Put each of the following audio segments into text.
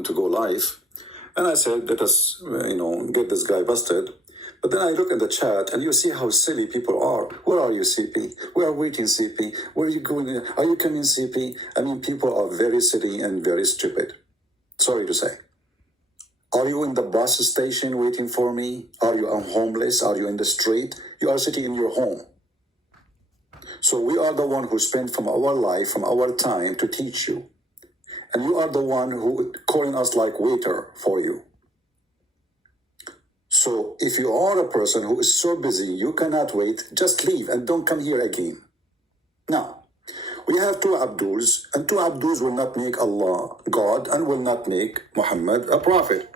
going to go live. And I said, let us, get this guy busted. But then I look in the chat and you see how silly people are. Where are you, CP? We are waiting, CP. Where are you going? Are you coming, CP? I mean, people are very silly and very stupid. Sorry to say. Are you in the bus station waiting for me? Are you homeless? Are you in the street? You are sitting in your home. So we are the one who spent from our life, from our time to teach you. And you are the one who calling us like waiter for you. So if you are a person who is so busy, you cannot wait, just leave and don't come here again. Now, we have two Abduls, and two Abduls will not make Allah God and will not make Muhammad a prophet.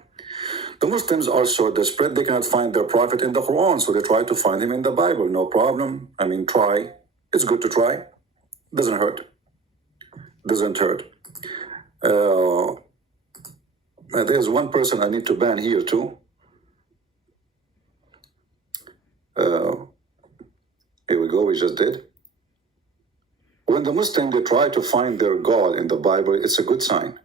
The Muslims are so desperate, they cannot find their prophet in the Quran, so they try to find him in the Bible. No problem. I mean, try. It's good to try. Doesn't hurt. Doesn't hurt. There's one person I need to ban here too. Here we go, we just did. When the Muslims, they try to find their God in the Bible, it's a good sign.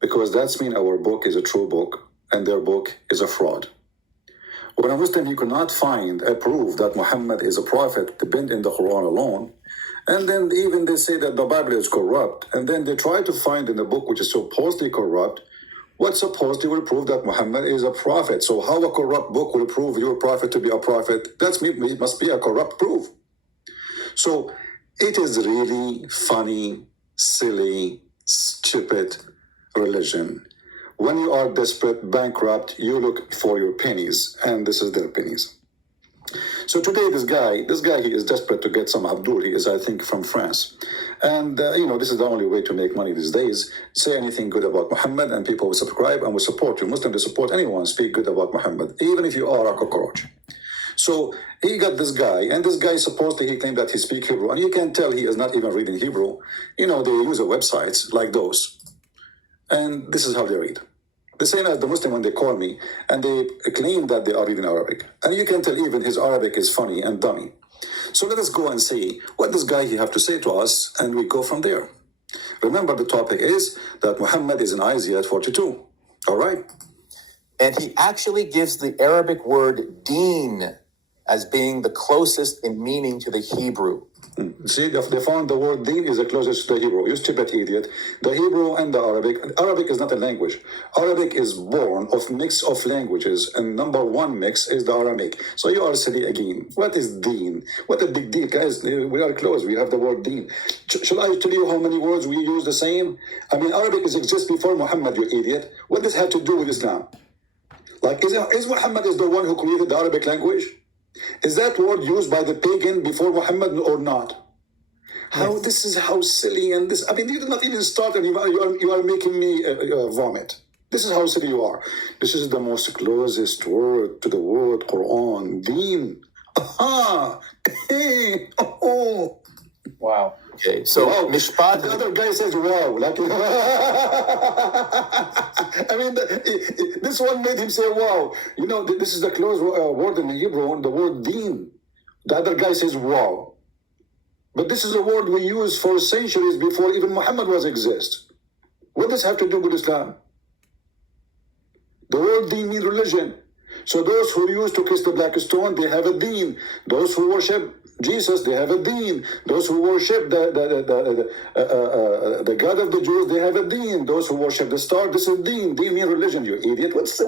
Because that's mean our book is a true book and their book is a fraud. When a Muslim, he could not find a proof that Muhammad is a prophet, depend in the Quran alone, and then even they say that the Bible is corrupt, and then they try to find in the book which is supposedly corrupt, what supposedly will prove that Muhammad is a prophet. So how a corrupt book will prove your prophet to be a prophet? That's it must be a corrupt proof. So it is really funny, silly, stupid religion. When you are desperate, bankrupt, you look for your pennies, and this is their pennies. So today, this guy, he is desperate to get some Abdul. He is, I think, from France. And, this is the only way to make money these days. Say anything good about Muhammad, and people will subscribe and will support you. Muslims will support anyone, speak good about Muhammad, even if you are a cockroach. So he got this guy, and this guy supposedly he claimed that he speaks Hebrew, and you can tell he is not even reading Hebrew. They use websites like those, and this is how they read. The same as the Muslim when they call me, and they claim that they are reading Arabic, and you can tell even his Arabic is funny and dummy. So let us go and see what this guy he have to say to us, and we go from there. Remember, the topic is that Muhammad is in Isaiah 42. All right. And he actually gives the Arabic word deen as being the closest in meaning to the Hebrew. See, they found the word deen is the closest to the Hebrew. You stupid idiot. The Hebrew and the Arabic is not a language. Arabic is born of mix of languages, and number one mix is the Aramaic. So you are silly again. What is deen? What a big deal, guys. We are close. We have the word deen. Shall I tell you how many words we use the same? I mean, Arabic exists before Muhammad, you idiot. What does have to do with Islam? Like, is Muhammad is the one who created the Arabic language? Is that word used by the pagan before Muhammad or not? How this is how silly and this. I mean, you did not even start, and you are making me vomit. This is how silly you are. This is the most closest word to the word Quran, deen. Aha! Hey! Oh! Wow. Okay, so wow. Mishpat. The other guy says, wow. Like, I mean, this one made him say, wow. This is the close word in Hebrew, the word deen. The other guy says, wow. But this is a word we use for centuries before even Muhammad was exist. What does have to do with Islam? The word deen means religion. So those who used to kiss the black stone, they have a deen. Those who worship Jesus, they have a deen. Those who worship the God of the Jews, they have a deen. Those who worship the star, this is deen. Deen means religion, you idiot. What is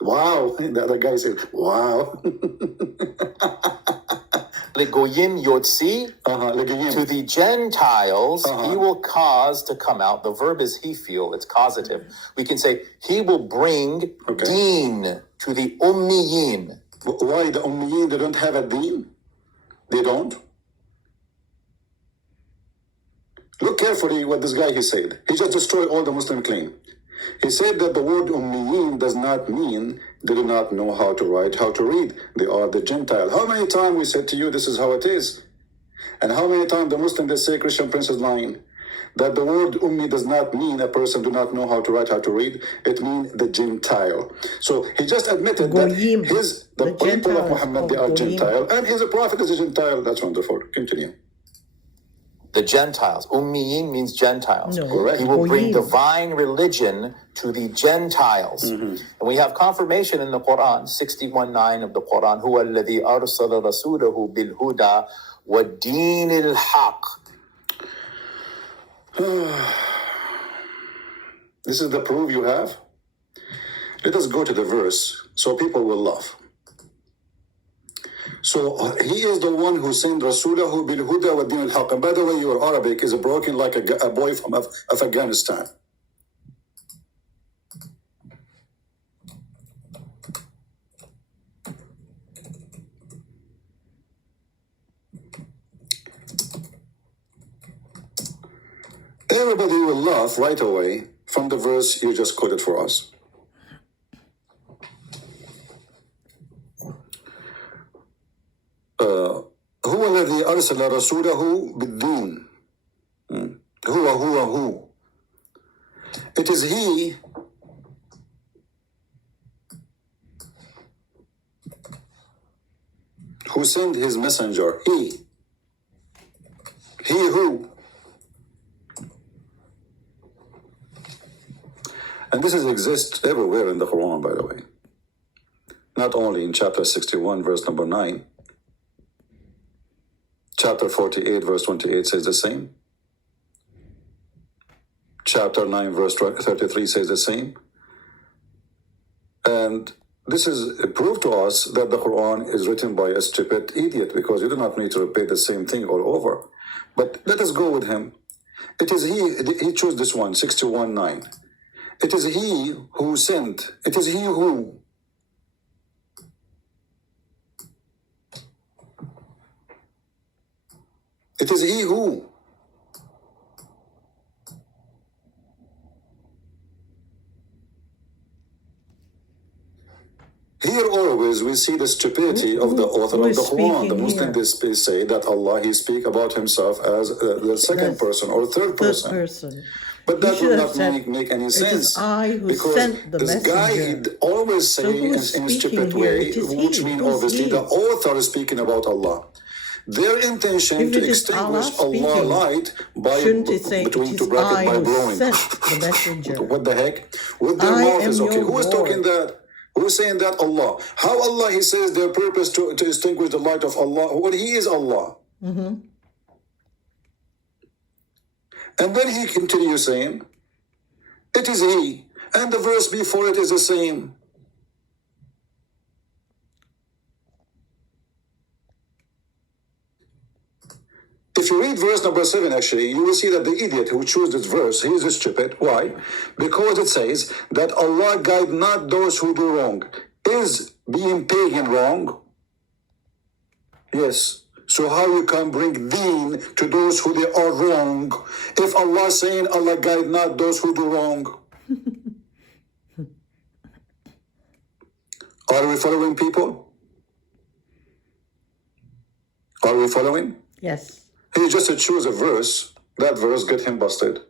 wow. The other guy said, wow. Legoyim Yotzi, to the Gentiles, he will cause to come out. The verb is he feel, it's causative. We can say he will bring deen to the Ummiyin. Why the Ummiyin, they don't have a deen? They don't? Look carefully what this guy he said. He just destroyed all the Muslim claim. He said that the word Ummiyin does not mean they do not know how to write, how to read. They are the Gentile. How many times we said to you, this is how it is? And how many times the Muslim, they say, Christian Prince is lying? That the word Ummi does not mean a person do not know how to write, how to read. It means the Gentile. So he just admitted that the people of Muhammad, they are Gentile. And his prophet is a Gentile. That's wonderful. Continue. the Gentiles. Ummiyin means Gentiles. No. Correct. He will bring Goyim. divine religion to the Gentiles. And we have confirmation in the Quran, 61:9 of the Quran, هو الذي أرسل رسوله بالهدى والدين الحق. This is the proof you have? Let us go to the verse so people will laugh. So he is the one who sent Rasulahu bil huda wa din al haq. And by the way, your Arabic is broken like a boy from Afghanistan. Everybody will laugh right away from the verse you just quoted for us. هو الذي أرسل رسوله بالدين. هو. It is he who sent his messenger. He who. And this exists everywhere in the Quran, by the way. Not only in chapter 61, verse number 9. Chapter 48, verse 28 says the same. Chapter 9, verse 33 says the same. And this is a proof to us that the Quran is written by a stupid idiot, because you do not need to repeat the same thing all over. But let us go with him. It is he chose this one, 61:9. It is he who sent. It is he who. It is he who. Here always we see the stupidity of the author of the Quran. The Muslim they say that Allah, he speak about himself as the second person or third person. But that would not make any sense. Because this guy, he'd always say in a stupid way, which means obviously the author is speaking about Allah. Their intention to extinguish Allah light by between two brackets by blowing. What the heck? With their mouth is okay. Who is talking that? Who is saying that? Allah. How Allah, he says their purpose to extinguish the light of Allah when he is Allah. And then he continues saying, it is he. And the verse before it is the same. If you read verse number 7, actually, you will see that the idiot who chose this verse, he is stupid. Why? Because it says that Allah guide not those who do wrong. Is being pagan wrong? Yes. So how you can bring deen to those who they are wrong? If Allah is saying Allah guide not those who do wrong. Are we following, people? Are we following? Yes. He just chose a verse. That verse get him busted.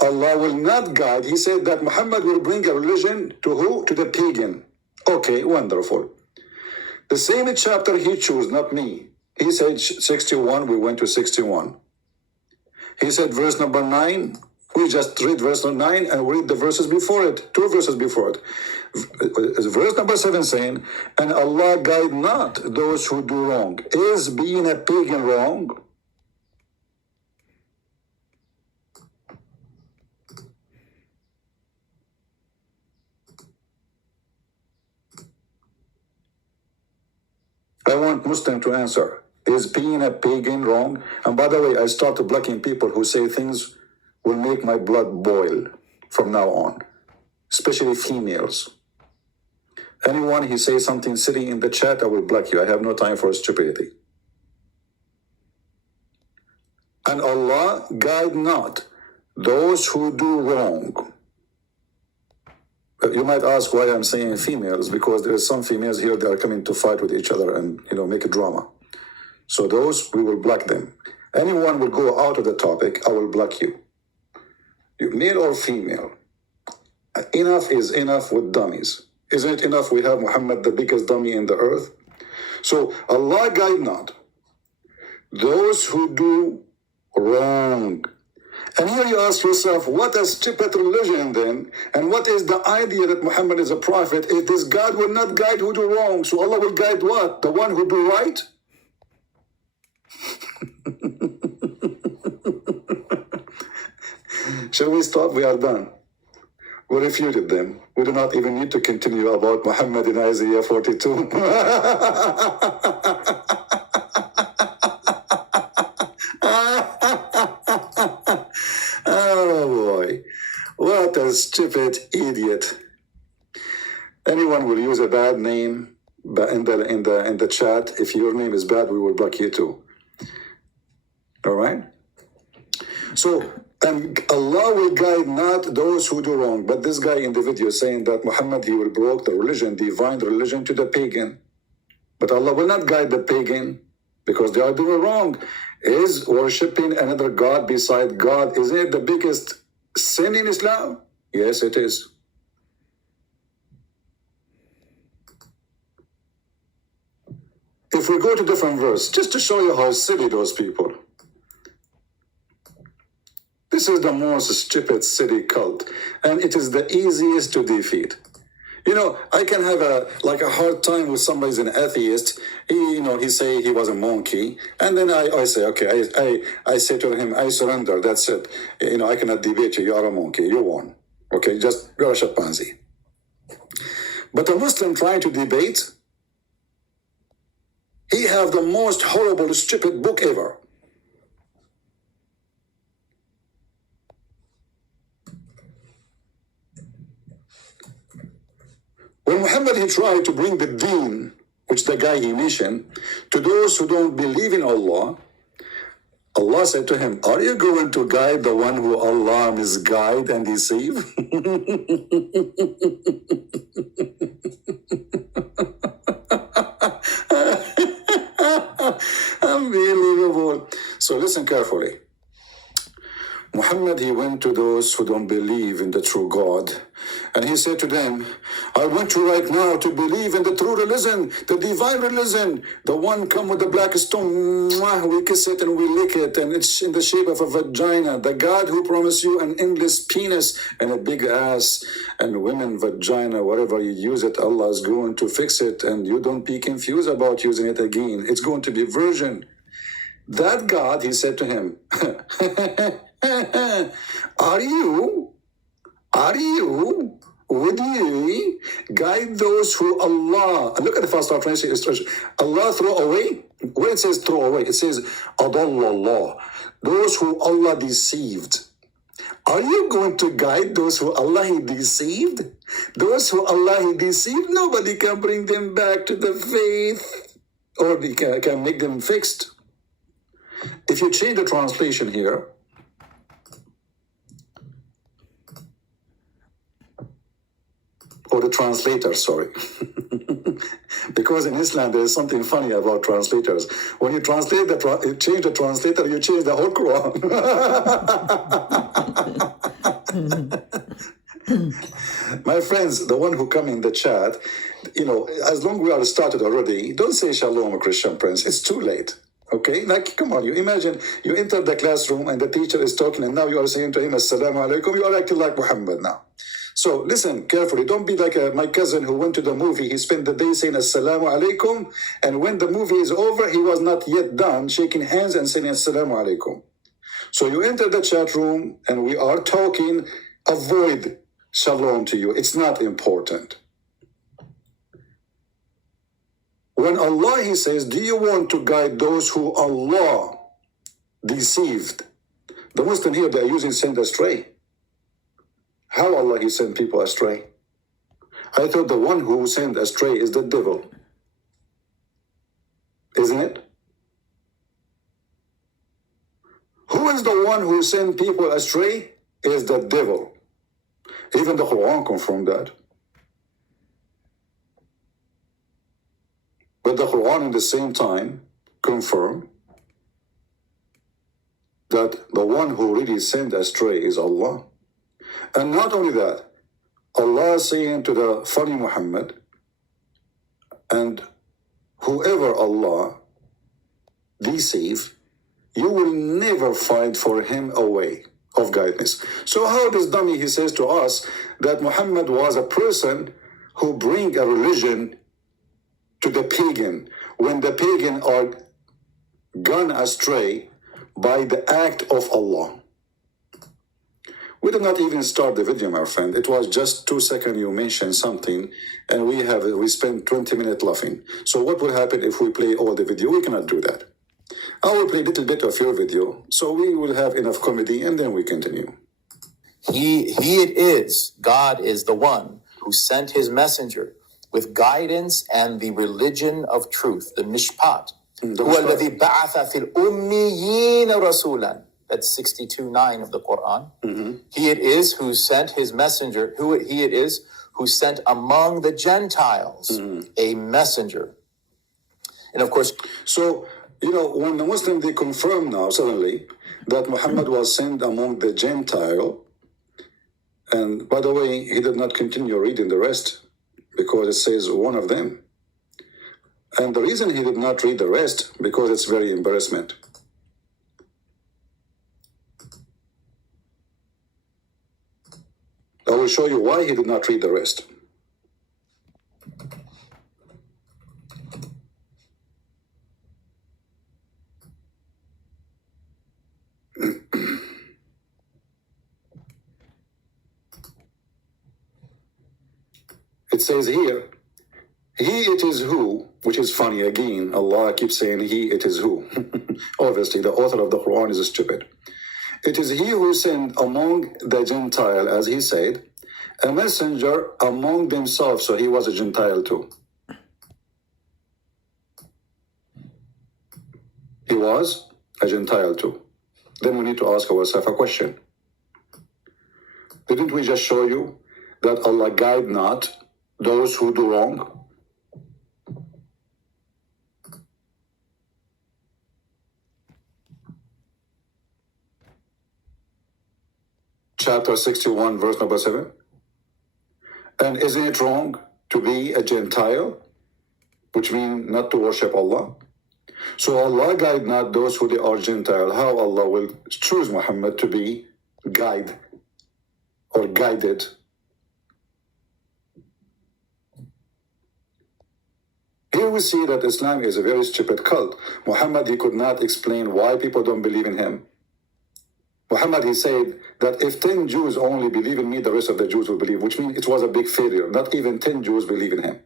Allah will not guide. He said that Muhammad will bring a religion to who? To the pagan. Okay, wonderful. The same chapter he chose, not me. He said 61, we went to 61. He said verse number 9. We just read verse number 9 and read the verses before it. 2 verses before it. Verse number 7 saying, and Allah guide not those who do wrong. Is being a pagan wrong? I want Muslim to answer. Is being a pagan wrong? And by the way, I started blocking people who say things will make my blood boil from now on, especially females. Anyone who says something silly in the chat, I will block you. I have no time for stupidity. And Allah guide not those who do wrong. You might ask why I'm saying females, because there are some females here that are coming to fight with each other and, make a drama. So those, we will block them. Anyone will go out of the topic, I will block you. Male or female. Enough is enough with dummies. Isn't it enough we have Muhammad, the biggest dummy in the earth? So Allah guide not those who do Wrong. And here you ask yourself, what a stupid religion then? And what is the idea that Muhammad is a prophet if this God will not guide who do wrong? So Allah will guide what? The one who do right? Shall we stop? We are done. We refuted them. We do not even need to continue about Muhammad in Isaiah 42. Oh boy, what a stupid idiot. Anyone will use a bad name in the chat. If your name is bad, we will block you too. All right? So, and Allah will guide not those who do wrong. But this guy in the video is saying that Muhammad, he will broke the religion, divine religion, to the pagan. But Allah will not guide the pagan because they are doing wrong. Is worshipping another God beside God, isn't it the biggest sin in Islam? Yes, it is. If we go to different verse, just to show you how silly those people. This is the most stupid silly cult, and it is the easiest to defeat. You know, I can have a hard time with somebody's an atheist. He say he was a monkey, and then I say, okay, I say to him, I surrender. That's it. I cannot debate you. You are a monkey. You won. Okay, just you're a chimpanzee. But a Muslim trying to debate, he have the most horrible, stupid book ever. When Muhammad, he tried to bring the deen, which the guy he mentioned, to those who don't believe in Allah, Allah said to him, are you going to guide the one who Allah misguide and deceive? Unbelievable. So listen carefully. Muhammad, he went to those who don't believe in the true God, and he said to them, I want you right now to believe in the true religion, the divine religion, the one come with the black stone, we kiss it and we lick it, and it's in the shape of a vagina, the God who promised you an endless penis and a big ass, and women vagina, whatever you use it, Allah is going to fix it, and you don't be confused about using it again. It's going to be virgin. That God, he said to him, would you guide those who Allah, look at the first translation, Allah throw away, when it says throw away, it says adallallah, those who Allah deceived. Are you going to guide those who Allah he deceived? Those who Allah he deceived, nobody can bring them back to the faith, or they can make them fixed. If you change the translation here, or the translator, sorry. Because in Islam, there is something funny about translators. When you translate you change the translator, you change the whole Quran. My friends, the one who come in the chat, as long as we are started already, don't say shalom, Christian Prince. It's too late. Okay, come on, you imagine you enter the classroom and the teacher is talking and now you are saying to him, Assalamu alaikum, you are acting like Muhammad now. So listen carefully, don't be like my cousin who went to the movie, he spent the day saying Assalamu alaikum, and when the movie is over, he was not yet done shaking hands and saying Assalamu alaikum. So you enter the chat room and we are talking, avoid shalom to you, it's not important. When Allah, he says, do you want to guide those who Allah deceived? The Muslim here, they are using send astray. How Allah, he sent people astray? I thought the one who sent astray is the devil. Isn't it? Who is the one who sent people astray? Is the devil. Even the Quran confirmed that. But the Quran at the same time confirmed that the one who really sent astray is Allah. And not only that, Allah is saying to the funny Muhammad, and whoever Allah deceive, you will never find for him a way of guidance. So how this dummy, he says to us that Muhammad was a person who bring a religion to the pagan when the pagan are gone astray by the act of Allah. We did not even start the video, my friend. It was just 2 seconds you mentioned something, and we spent 20 minutes laughing. So what will happen if we play all the video? We cannot do that. I will play a little bit of your video, so we will have enough comedy, and then we continue. He it is, God is the one who sent his messenger with guidance and the religion of truth, the mishpat. هو الذي بعث في الأميين رسولا. That's 62:9 of the Quran. He it is who sent his messenger, he it is who sent among the Gentiles a messenger. And of course, so, when the Muslims, they confirm now suddenly that Muhammad was sent among the Gentile, and by the way, he did not continue reading the rest because it says one of them. And the reason he did not read the rest, because it's very embarrassment. I will show you why he did not read the rest. It says here, he it is who, which is funny again, Allah keeps saying he it is who. Obviously, the author of the Quran is stupid. It is he who sent among the Gentile, as he said, a messenger among themselves. So he was a Gentile too. He was a Gentile too. Then we need to ask ourselves a question. Didn't we just show you that Allah guide not those who do wrong? Chapter 61, verse number 7. And isn't it wrong to be a Gentile, which means not to worship Allah? So Allah guide not those who they are Gentile. How Allah will choose Muhammad to be guide or guided? Here we see that Islam is a very stupid cult. Muhammad, he could not explain why people don't believe in him. Muhammad, he said that if 10 Jews only believe in me, the rest of the Jews will believe, which means it was a big failure. Not even 10 Jews believe in him.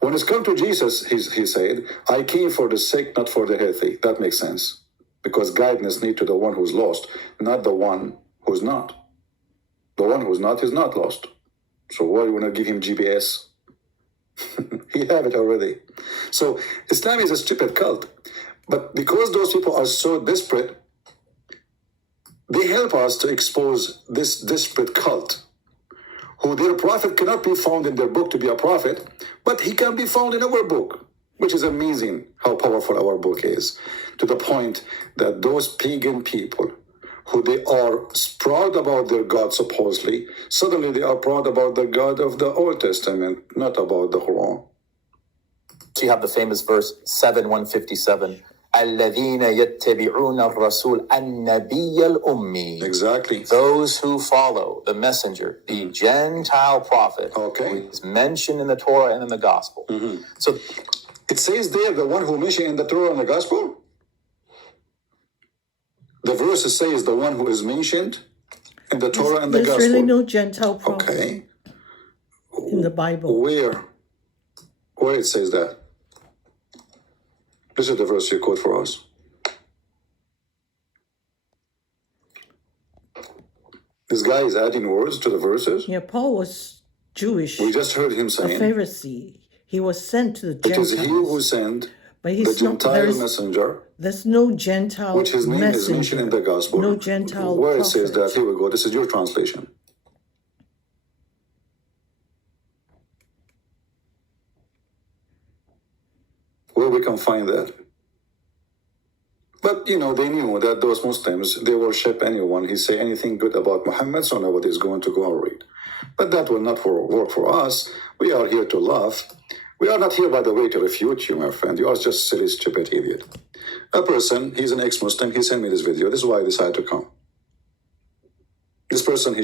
When it's come to Jesus, he said, I came for the sick, not for the healthy. That makes sense. Because guidance needs to the one who's lost, not the one who's not. The one who's not is not lost. So why do you want to give him GPS? He have it already. So Islam is a stupid cult. But because those people are so desperate, they help us to expose this desperate cult, who their prophet cannot be found in their book to be a prophet, but he can be found in our book, which is amazing how powerful our book is, to the point that those pagan people, who they are proud about their God supposedly, suddenly they are proud about the God of the Old Testament, not about the Quran. So you have the famous verse 7:157. الذين يتبعون الرسول النبي الأمي. Exactly. Those who follow the messenger, the Gentile prophet, who is mentioned in the Torah and in the Gospel. So it says there, the one who mentioned in the Torah and the Gospel. The verse says the one who is mentioned in the Torah and the Gospel. There's really no Gentile prophet in the Bible. Where it says that? This is the verse you quote for us. This guy is adding words to the verses. Yeah, Paul was Jewish. We just heard him saying, a Pharisee. He was sent to the Gentiles. It is he who sent but the Gentile messenger. There's no Gentile which his name messenger. is mentioned in the Gospel. No Gentile Where prophet. it says that, here we go. This is your translation. Where we can find that. But, they knew that those Muslims, they worship anyone. He say anything good about Muhammad, so nobody's going to go and read. But that will not work for us. We are here to laugh. We are not here, by the way, to refute you, my friend. You are just silly, stupid idiot. A person, he's an ex-Muslim, he sent me this video. This is why I decided to come. This person, he